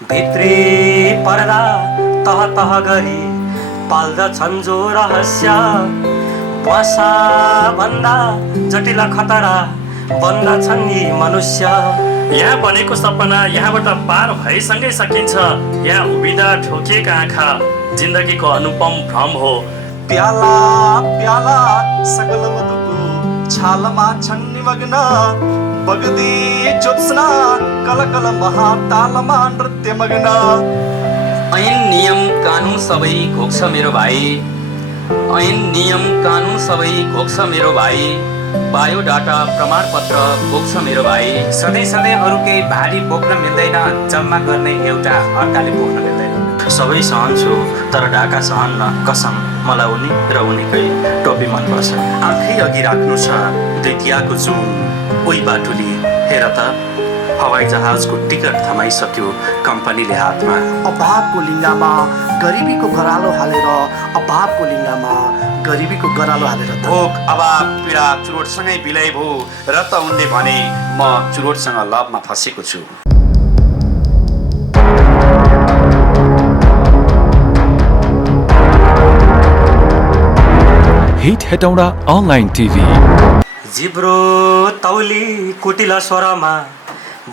भित्री पर्दा तह तह गरी पाल्दछन् जो रहस्य बसा भन्दा जटिल खतरा बन्दछन् यी मनुष्य। यहाँ बनेको सपना यहाँबाट पार भइसँगै सकिन्छ। यहाँ उभिँदा ठोकिएका आँखा जिन्दगीको अनुपम भ्रम हो। प्याला प्याला सकल मधुको छालमा छन् निमग्न बगदी ज्योत्स्ना कलकल महातालमा नृत्य मग्न। ऐन नियम कानुन सबै घोक्छ मेरो भाइ, ऐन नियम कानुन सबै घोक्छ मेरो भाइ, बायोडाटा प्रमाणपत्र बोक्छ मेरो भाइ। सधैँ सधैँ अरूकै भारी बोक्न मिल्दैन, जम्मा गर्ने एउटा अर्काले बोक्न मिल्दैन। सबै सहन्छु तर ढाका सहन्न, कसम मलाई उनी र उनीकै टोपी मनपर्छ। आँखै अघि राख्नु छ दैतियाको जुम, ओइ बाटुली हेर त हवाई जहाजको टिकट थमाइसक्यो कम्पनीले हातमा। अभावको लिङ्गामा गरिबीको गरालो हालेर, अभावको लिङ्गामा गरिबीको गरालो हालेर भोक अभाव पीडा चुरोटसँगै बिलाइ भो र त उनले भने म चुरोटसँग लभमा फँसेको छु। Hit Hetauda online TV. जिब्रो तौली कुटिल स्वरमा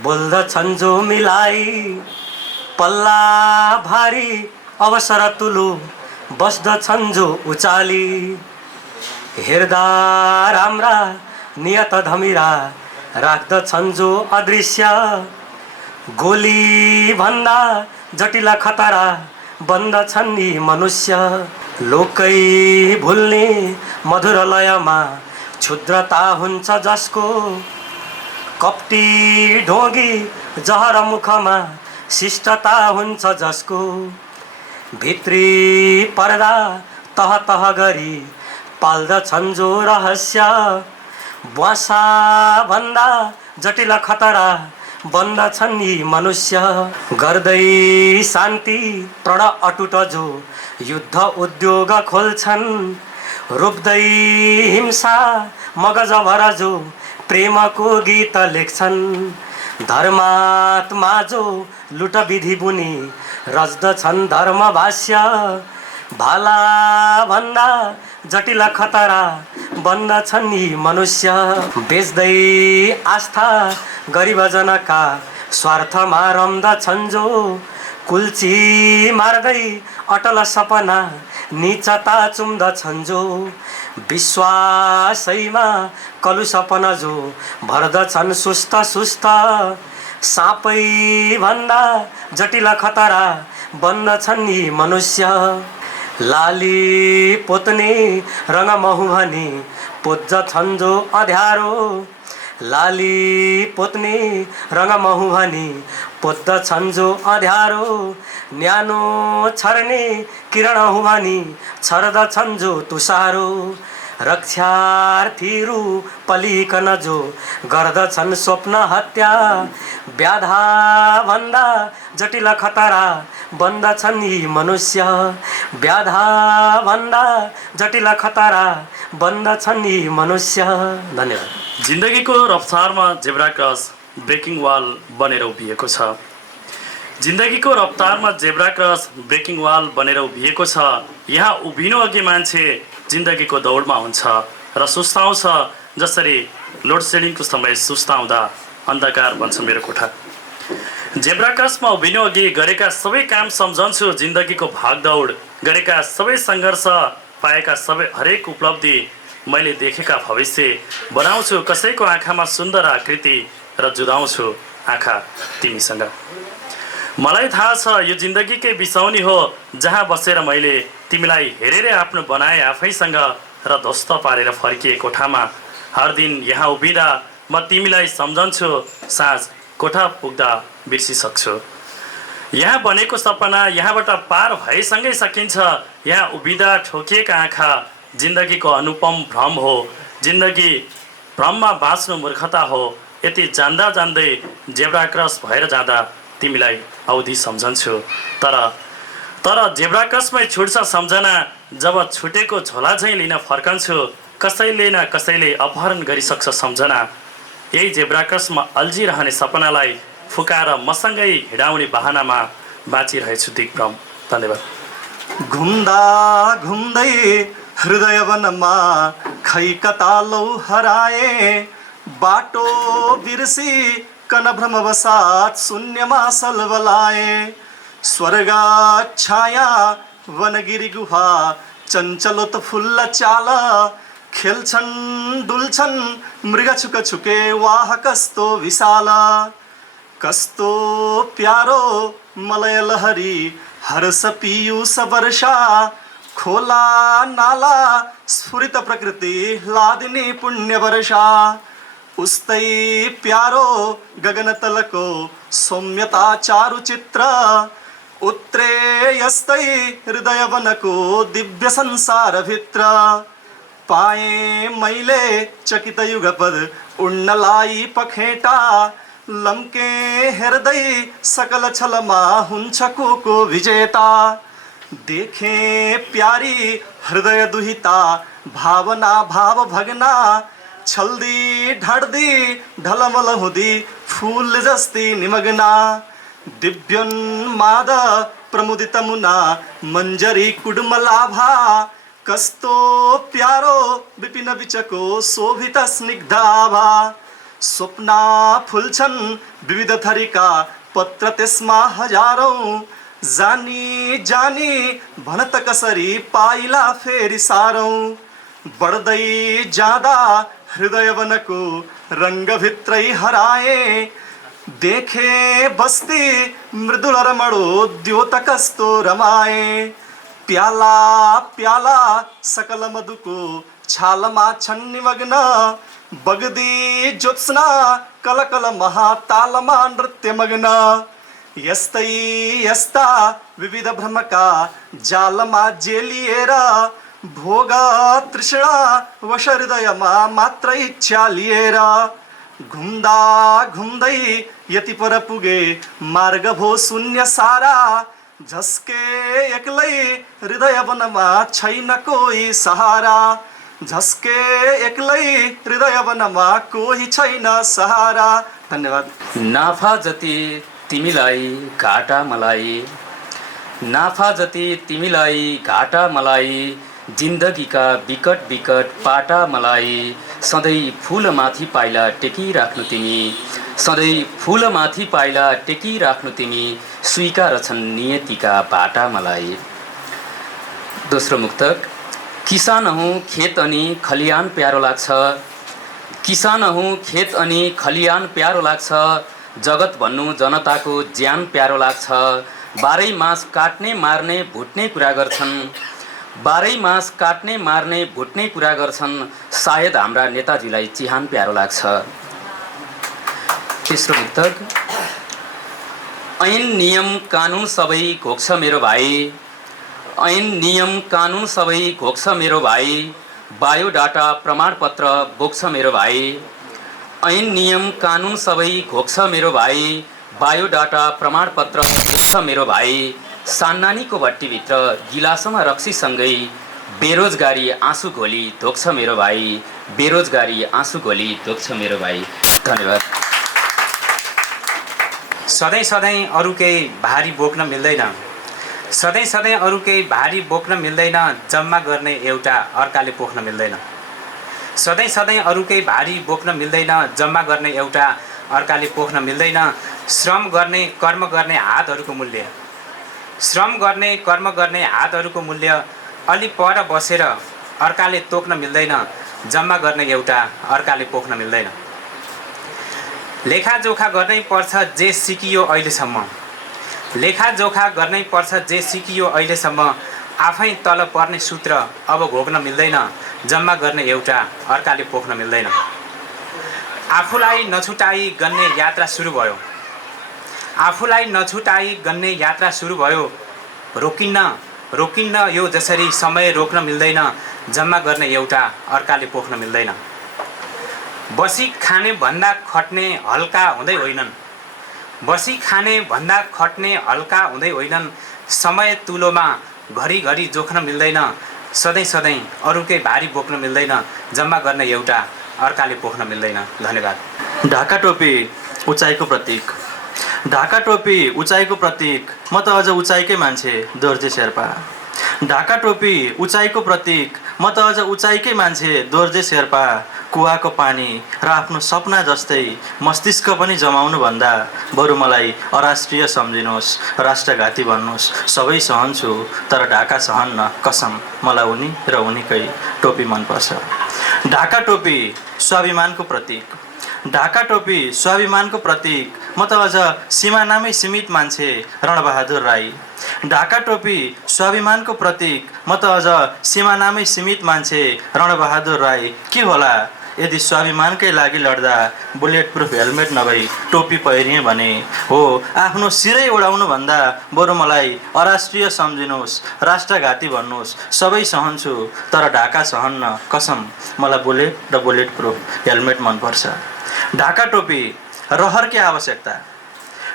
बोल्दछन् जो मिलाई, पल्ला भारी अवसर तुलो बस्दछन् जो उचाली। हेर्दा राम्रा नियत धमिरा राख्दछन् जो अदृश्य, गोली भन्दा जटिल खतरा बन्दछन् यी मनुष्य। लोकै भुल्ने मधुर लयमा क्षुद्रता हुन्छ जसको, कपटी ढोगी जहर मुखमा शिष्टता हुन्छ जसको। भित्री पर्दा तह तह गरी पाल्दछन् जो रहस्य बसा भन्दा जटिल खतरा बन्दछन् यी मनुष्य। गर्दै शान्ति प्रण अटुट जो युद्ध उद्योग खोल्छन्, रोप्दै हिंसा मगज भर जो प्रेमको गीत लेख्छन्। धर्मात्मा जो लुट विधि बुनी रच्दछन् धर्म भाष्य, भाला भन्दा जटिल खतरा बन्दछन् यी मनुष्य। बेच्दै आस्था गरिब जनका स्वार्थमा रम्दछन् जो, कुल्ची मार्दै अटल सपना निचता चुम्दछन् जो। विश्वासैमा कलु सपना जो भर्दछन् सुस्त सुस्त, सापै भन्दा जटिल खतरा बन्दछन् यी मनुष्य। लाली पोत्ने रङ महु भनी पोज्दछन् जो अँध्यारो, लाली पोत्ने रङ महु भनी पोज्दछन् जो अँध्यारो। न्यानो छर्ने किरण हु भनी छर्दछन् जो तुषारो, रक्षार्थीहरू पलिकन जो गर्दछन् स्वप्न हत्या। व्याधा भन्दा जटिल खतरा बन्दछन् यी मनुष्य, व्याधा भन्दा जटिल खतरा बन्दछन् यी मनुष्य। धन्यवाद। जिन्दगीको रफ्तारमा जेब्रा क्रस ब्रेकिङ वाल बनेर उभिएको छ। जिन्दगीको रफ्तारमा जेब्रा क्रस ब्रेकिङ वाल बनेर उभिएको छ। यहाँ उभिनु अघि मान्छे जिन्दगीको दौडमा हुन्छ र सुस्ताउँछ, जसरी लोड सेडिङको समय सुस्ताउँदा अन्धकार बन्छ मेरो कोठा। जेब्रा क्रसमा उभिनु अघि गरेका सबै काम सम्झन्छु जिन्दगीको भागदौड, गरेका सबै सङ्घर्ष, पाएका सबै हरेक उपलब्धि, मैले देखेका भविष्य बनाउँछु कसैको आँखामा सुन्दर आकृति र जुदाउँछु आँखा तिमीसँग। मलाई थाहा छ यो जिन्दगीकै बिसाउनी हो, जहाँ बसेर मैले तिमीलाई हेरेर आफ्नो बनाए आफैसँग र ध्वस्त पारेर फर्किए कोठामा। हर दिन यहाँ उभिँदा म तिमीलाई सम्झन्छु, साँझ कोठा पुग्दा बिर्सिसक्छु। यहाँ बनेको सपना यहाँबाट पार भएसँगै सकिन्छ। यहाँ उभिँदा ठोकिएका आँखा जिन्दगीको अनुपम भ्रम हो। जिन्दगी भ्रममा बाँच्नु मूर्खता हो। यति जान्दा जान्दै जेब्रा क्रस भएर जाँदा तिमीलाई अवधि सम्झन्छु। तर जेब्रा क्रसमै छुट्छ सम्झना, जब छुटेको झोला झैँ लिन फर्कन्छु। कसैले अपहरण गरिसक्छ सम्झना। यही जेब्रा क्रसमा अल्झिरहने सपनालाई फुकाएर मसँगै हिँडाउने बहानामा बाँचिरहेछु दिग्भ्रम। धन्यवाद। घुम्दा घुम्दै हृदय वनमा खै कता लौ हराए, बाटो बिर्सी कन भ्रमवसात शून्यमा सलबलाए। स्वर्ग छाया वनगिरी गुहा चञ्चलोत फुल्ल चाल, खेल्छन् डुल्छन् मृग छुक छुके वाह कस्तो विशाल। कस्तो प्यारो मलय लहरी हर्ष पीयूष वर्षा, खोला नाला स्फुरित प्रकृति लादिनी पुण्य वर्षा। उस्तै प्यारो गगन तलको सौम्यता चारु चित्र, उत्रे यस्तै हृदय वनको दिव्य संसार भित्र। पाए मैले चकित युगपद उड्नलाई पखेटा, लम्के हेर्दै सकल छलमा हुन्छ को विजेता। देखे प्यारी हृदय दुहिता भावना भाव भगना, छल्दी ढड्दी ढलमल हुँदी फूल जस्ती निमग्ना। दिव्योन्माद प्रमुदित मुना मञ्जरी कुडुमलाभा, कस्तो प्यारो विपिन बिचको शोभित स्निग्धाभा। स्वप्ना फुल्छन् विविध थरीका पत्र त्यसमा हजारौं, जानी जानी भनत कसरी पाइला फेरि सारौं। बढ्दै जाँदा हृदय वनको रङ्गभित्रै हराए, देखे बस्ती मृदुल रमणो द्योत कस्तो रमाए। प्याला प्याला सकल मधुको छालमा छन् निमग्न, बग्दी ज्योत्स्ना कलकल महातालमा नृत्य मग्न। यस्तै यस्ता विविध भ्रमका जालमा जेलिएर, भोग तृष्णा वश हृदयमा मात्र इच्छा लिएर। घुम्दा घुम्दै यति पर पुगे मार्ग भो शून्य सारा, झस्के एक्लै हृदय वनमा छैन कोही सहारा। झस्के एक्लै हृदय वनमा कोही छैन सहारा। धन्यवाद। नाफा जति तिमीलाई घाटा मलाई, नाफा जति तिमीलाई घाटा मलाई, जिन्दगीका विकट विकट पाटा मलाई। सधैँ फुलमाथि पाइला टेकिराख्नु तिमी, सधैँ फुलमाथि पाइला टेकिराख्नु तिमी, स्वीकार छन् नियतिका बाटा मलाई। दोस्रो मुक्तक। किसान हूँ खेत अनि खलियान प्यारो लाग्छ, किसान हूँ खेत अनि खलियान प्यारो लाग्छ, जगत भन्नु जनताको ज्यान प्यारो लाग्छ। बाह्रै मास काट्ने मार्ने भुट्ने कुरा गर्छन्, बाह्रै मास काट्ने मार्ने भुट्ने कुरा गर्छन्, सायद हाम्रा नेताजीलाई चिहान प्यारो लाग्छ। तेस्रो मुक्तक। ऐन नियम कानुन सबै घोक्छ मेरो भाइ, ऐन नियम कानुन सबै घोक्छ मेरो भाइ, बायोडाटा प्रमाणपत्र बोक्छ मेरो भाइ। ऐन नियम कानुन सबै घोक्छ मेरो भाइ, बायोडाटा प्रमाणपत्र बोक्छ मेरो भाइ। सान्नानीको भट्टीभित्र गिलासमा रक्सीसँगै बेरोजगारी आँसु घोली धोक्छ मेरो भाइ, बेरोजगारी आँसु घोली धोक्छ मेरो भाइ। धन्यवाद। सधैँ सधैँ अरू केही भारी बोक्न मिल्दैन, सधैँ सधैँ अरू केही भारी बोक्न मिल्दैन, जम्मा गर्ने एउटा अर्काले पोख्न मिल्दैन। सधैँ सधैँ अरू केही भारी बोक्न मिल्दैन, जम्मा गर्ने एउटा अर्काले पोख्न मिल्दैन। श्रम गर्ने कर्म गर्ने हातहरूको मूल्य, श्रम गर्ने कर्म गर्ने हातहरूको मूल्य अलि पर बसेर अर्काले तोक्न मिल्दैन, जम्मा गर्ने एउटा अर्काले पोख्न मिल्दैन। लेखाजोखा गर्नै पर्छ जे सिकियो अहिलेसम्म, लेखाजोखा गर्नै पर्छ जे सिकियो अहिलेसम्म, आफै तल पर्ने सूत्र अब घोक्न मिल्दैन, जम्मा गर्ने एउटा अर्काले पोख्न मिल्दैन। आफूलाई नछुटाई गन्ने यात्रा सुरु भयो, आफूलाई नछुटाई गन्ने यात्रा सुरु भयो, रोकिन्न रोकिन्न यो जसरी समय रोक्न मिल्दैन, जम्मा गर्ने एउटा अर्काले पोख्न मिल्दैन। बसी खाने भन्दा खट्ने हल्का हुँदै होइनन्, बसी खाने भन्दा खट्ने हल्का हुँदै होइनन्, समय तुलोमा घरिघरि जोख्न मिल्दैन, सधैँ सधैँ अरूकै भारी बोक्न मिल्दैन, जम्मा गर्ने एउटा अर्काले पोख्न मिल्दैन। धन्यवाद। ढाका टोपी उचाइको प्रतीक, ढाका टोपी उचाइको प्रतीक, म त अझ उचाइकै मान्छे दोर्जे शेर्पा। ढाका टोपी उचाइको प्रतीक, म त अझ उचाइकै मान्छे दोर्जे शेर्पा। कुवाको पानी र आफ्नो सपना जस्तै मस्तिष्क पनि जमाउनु भन्दा बरु मलाई अराष्ट्रिय सम्झिनुहोस्, राष्ट्रघाती भन्नुहोस्, सबै सहन्छु तर ढाका सहन्न कसम, मलाई उनी र उनीकै टोपी मनपर्छ। ढाका टोपी स्वाभिमानको प्रतीक, ढाका टोपी स्वाभिमानको प्रतीक, म त अझ सिमानामै सीमित मान्छे रणबहादुर राई। ढाका टोपी स्वाभिमानको प्रतीक, म त अझ सिमानामै सीमित मान्छे रणबहादुर राई। के होला यदि स्वाभिमानकै लागि लड्दा बुलेट प्रुफ हेलमेट नभई टोपी पहिरिएँ भने? हो, आफ्नो सिरै उडाउनु भन्दा बरु मलाई अराष्ट्रिय सम्झिनुहोस्, राष्ट्रघाती भन्नुहोस्, सबै सहन्छु तर ढाका सहन्न कसम, मलाई बुलेट र बुलेट प्रुफ हेलमेट मनपर्छ। ढाका टोपी रहर की आवश्यकता,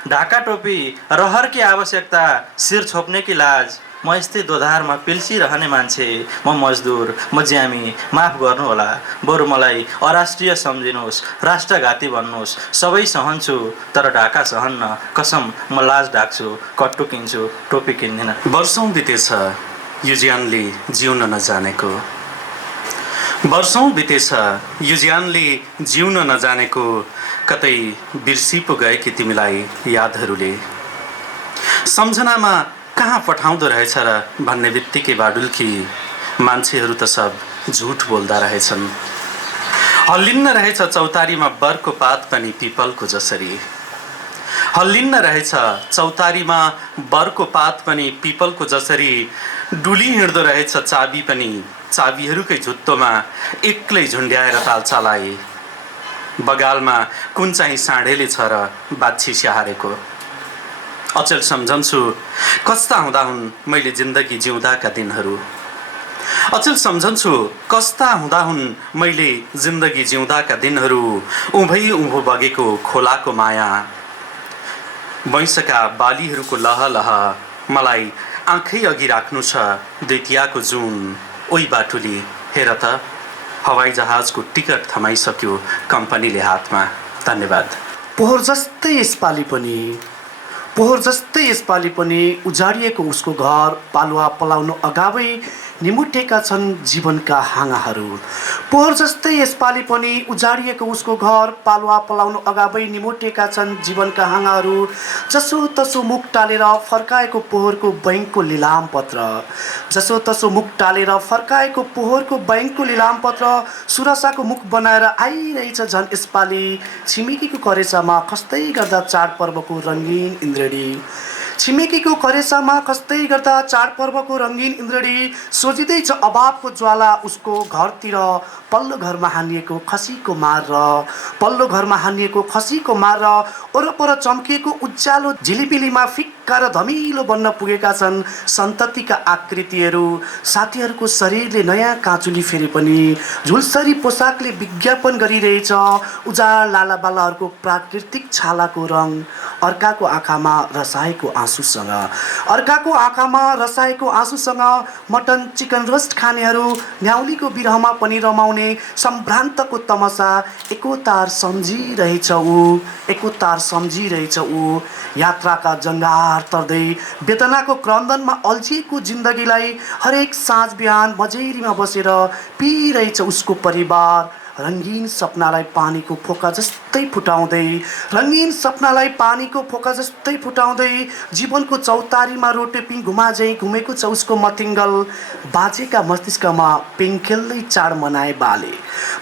ढाका टोपी रहर की आवश्यकता, शिर छोप्ने की लाज, म यस्तै दोधारमा पिल्सिरहने मान्छे, म मजदुर, म ज्यामी, माफ गर्नुहोला, बरु मलाई अराष्ट्रिय सम्झिनुहोस्, राष्ट्रघाती भन्नुहोस्, सबै सहन्छु तर ढाका सहन्न कसम, म लाज ढाक्छु, कट्टु किन्छु, टोपी किन्दिनँ। वर्षौँ बितेछ यो ज्यानले जिउन नजानेको, वर्षौँ बितेछ यो ज्यानले जिउन नजानेको, कतै बिर्सी पो गए कि तिमीलाई यादहरूले। सम्झनामा कहाँ पठाउँदो रहेछ र भन्ने बित्तिकै बाडुल्की, मान्छेहरू त सब झुट बोल्दा रहेछन्। हल्लिन्न रहेछ चौतारीमा बरको पात पनि पिपलको जसरी, हल्लिन्न रहेछ चौतारीमा बरको पात पनि पिपलको जसरी, डुली हिँड्दो रहेछ चाबी पनि चाबीहरूकै जुत्तोमा एक्लै झुन्ड्याएर तालचालाई। बगालमा कुन चाहिँ साँढेले छ र बाछी स्याहारेको, अचेल सम्झन्छु कस्ता हुँदा हुन् मैले जिन्दगी जिउँदाका दिनहरू, अचेल सम्झन्छु कस्ता हुँदा हुन् मैले जिन्दगी जिउँदाका दिनहरू। उभै उँभो बगेको खोलाको माया, वैंशका बालीहरूको लहलह, मलाई आँखै अघि राख्नु छ द्वितीयको जुन। ओइ बाटुली हेर त, हवाई जहाजको टिकट थमाइसक्यो कम्पनीले हातमा। धन्यवाद। पोहोर जस्तै यसपालि पनि, पोहोर जस्तै यसपालि पनि उजाडिएको उसको घर पालुवा पलाउनु अगावै निमुटेका छन् जीवनका हाँगाहरू। पोहोर जस्तै यसपालि पनि उजाडिएको उसको घर पालुवा पलाउनु अगावै निमुटेका छन् जीवनका हाँगाहरू। जसो तसो मुख टालेर फर्काएको पोहोरको बैङ्कको लिलाम पत्र, जसो तसो मुख टालेर फर्काएको पोहोरको बैङ्कको लिलाम पत्र, सुरसाको मुख बनाएर आइरहेछ झन् यसपालि छिमेकीको करेसामा खस्दै गर्दा चाडपर्वको रङ्गीन इन्द्रेणी। छिमेकीको करेसामा खस्दै गर्दा चाडपर्वको रङ्गीन इन्द्रेणी, सोझिँदैछ अभावको ज्वाला उसको घरतिर। पल्लो घरमा हानिएको खसीको मार र, पल्लो घरमा हानिएको खसीको मार र, वरपर चम्किएको उज्यालो झिलिपिलीमा फिक्का र धमिलो बन्न पुगेका छन् सन्ततिका आकृतिहरू। साथीहरूको शरीरले नयाँ काँचुली फेरे पनि झुलसरी पोसाकले विज्ञापन गरिरहेछ उजाड लालाबालाहरूको प्राकृतिक छालाको रङ। अर्काको आँखामा रसाएको आँसुसँग, अर्काको आँखामा रसाएको आँसुसँग मटन चिकन रोस्ट खानेहरू न्याउलीको बिरहमा पनि रमाउने सम्भ्रान्तको तमसा एकोतार सम्झिरहेछ ऊ, एकोतार सम्झिरहेछ ऊ। यात्राका जङ्गार तर्दै वेदनाको क्रन्दनमा अल्झिएको जिन्दगीलाई हरेक साँझ बिहान मझेरीमा बसेर पिइरहेछ उसको परिवार। रङ्गीन सपनालाई पानीको फोका जस्तै फुटाउँदै, रङ्गीन सपनालाई पानीको फोका जस्तै फुटाउँदै जीवनको चौतारीमा रोटेपिङ घुमाझै घुमेको छ उसको मतिङ्गल। बाजेका मस्तिष्कमा पिङ खेल्दै चाड मनाए बाले,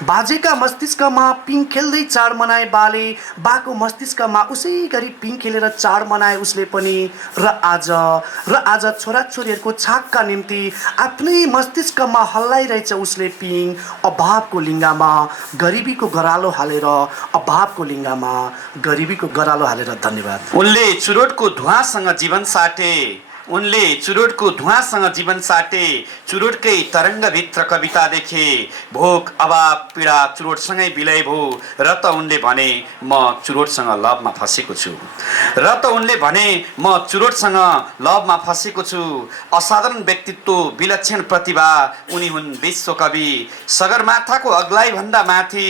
बाजेका मस्तिष्कमा पिङ खेल्दै चाड मनाए बाले, बाको मस्तिष्कमा उसै गरी पिङ खेलेर चाड मनाए उसले पनि। र आज छोराछोरीहरूको छाकका निम्ति आफ्नै मस्तिष्कमा हल्लाइरहेछ उसले पिङ। अभावको लिङ्गामा गरिबीको गरालो हालेर, अभावको लिङ्गामा गरिबीको गरालो हालेर। धन्यवाद। उनले चुरोटको धुवासँग जीवन साटे, उनले चुरोटको धुवाँसँग जीवन साटे, चुरोटकै तरङ्गभित्र कविता देखे। भोक अभाव पीडा चुरोटसँगै बिलाइ भो, र त उनले भने म चुरोटसँग लभमा फसेको छु। र त उनले भने म चुरोटसँग लभमा फसेको छु। असाधारण व्यक्तित्व, विलक्षण प्रतिभा, उनी हुन् विश्वकवि। सगरमाथाको अग्लाई भन्दा माथि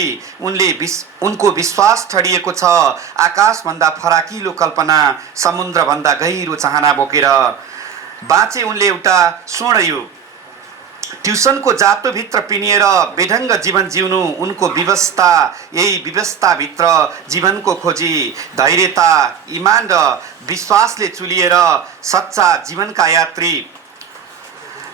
उनको विश्वास ठडिएको छ। आकाशभन्दा फराकिलो कल्पना, समुद्रभन्दा गहिरो चाहना बोकेर बाँचे उनले एउटा स्वर्णयुग। ट्युसनको जातोभित्र पिनिएर बेढङ्ग जीवन जिउनु उनको व्यवस्था। यही व्यवस्थाभित्र जीवनको खोजी, धैर्यता, इमान र विश्वासले चुलिएर सच्चा जीवनका यात्री।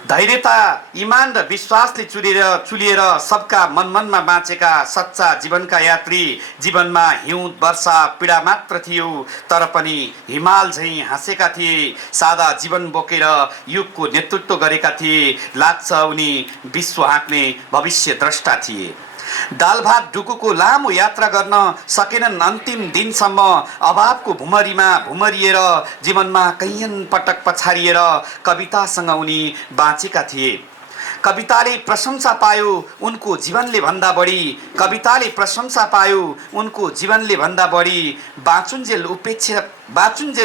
धैर्यता, इमान र विश्वासले चुलिएर सबका मनमनमा बाँचेका सच्चा जीवनका यात्री। जीवनमा हिउँद वर्षा पीडा मात्र थियो, तर पनि हिमाल झैँ हाँसेका थिए। सादा जीवन बोकेर युगको नेतृत्व गरेका थिए। लाग्छ उनी विश्व हाँक्ने भविष्य द्रष्टा थिए। दाल भात डुकुको लामो यात्रा गर्न सकेनन् अन्तिम दिनसम्म। अभावको भुमरीमा भुमरिएर जीवनमा कैयन पटक पछारिएर कवितासँग उनी बाँचेका थिए। कविताले प्रशंसा पायो उनको जीवनले भन्दा बढी। कविताले प्रशंसा पायो उनको जीवनले भन्दा बढी। बाँचुन्जेल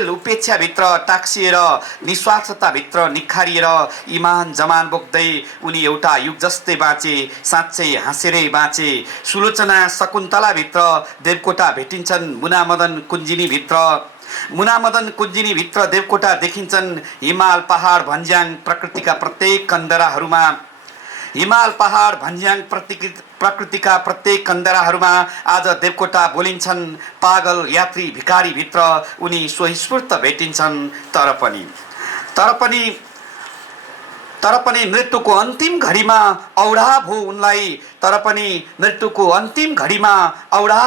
उपेक्षाभित्र टाक्सिएर, निस्वार्थताभित्र निखारिएर, इमान जमान बोक्दै उनी एउटा युग जस्तै बाँचे। साँच्चै हाँसेरै बाँचे। सुलोचना शकुन्तलाभित्र देवकोटा भेटिन्छन्। मुनामदन कुञ्जिनीभित्र देवकोटा देखिन्छन्। हिमाल पहाड भन्ज्याङ प्रकृतिका प्रत्येक कन्दराहरूमा आज देवकोटा बोलिन्छन्। पागल यात्री भिखारीभित्र उनी स्वस्फूर्त भेटिन्छन्। तर पनि मृत्युको अन्तिम घडीमा औढा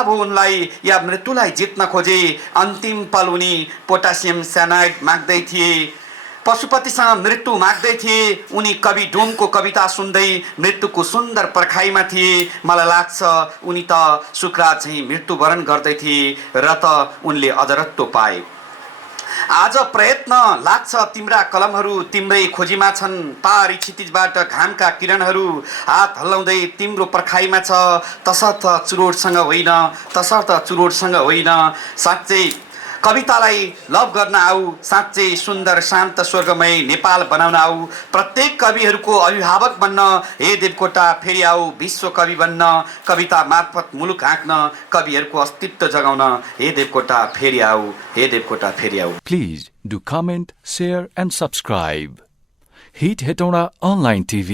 भो उनलाई या मृत्युलाई जित्न खोजे। अन्तिम पल उनी पोटासियम साइनाइड माग्दै थिए। पशुपतिसँग मृत्यु माग्दै थिए। उनी कवि डोमको कविता सुन्दै मृत्युको सुन्दर पर्खाइमा थिए। मलाई लाग्छ उनी त सुकरात चाहिँ मृत्युवरण गर्दै थिए, र त उनले अजरत्व पाए। आज प्रयत्न लाग्छ तिम्रा कलमहरू तिम्रै खोजीमा छन्। पारी क्षितिजबाट घामका किरणहरू हात हल्लाउँदै तिम्रो पर्खाइमा छ। तसर्थ चुरोटसँग होइन। साँच्चै कवितालाई लभ गर्न आऊ। साँच्चै सुन्दर शान्त स्वर्गमय नेपाल बनाउन आऊ। प्रत्येक कविहरूको अभिभावक बन्न हे देवकोटा फेरि आऊ। विश्व कवि बन्न, कविता मार्फत मुलुक हाँक्न, कविहरूको अस्तित्व जगाउन हे देवकोटा फेरि आऊ। Please do comment, share and subscribe. Hit Hetauda Online TV.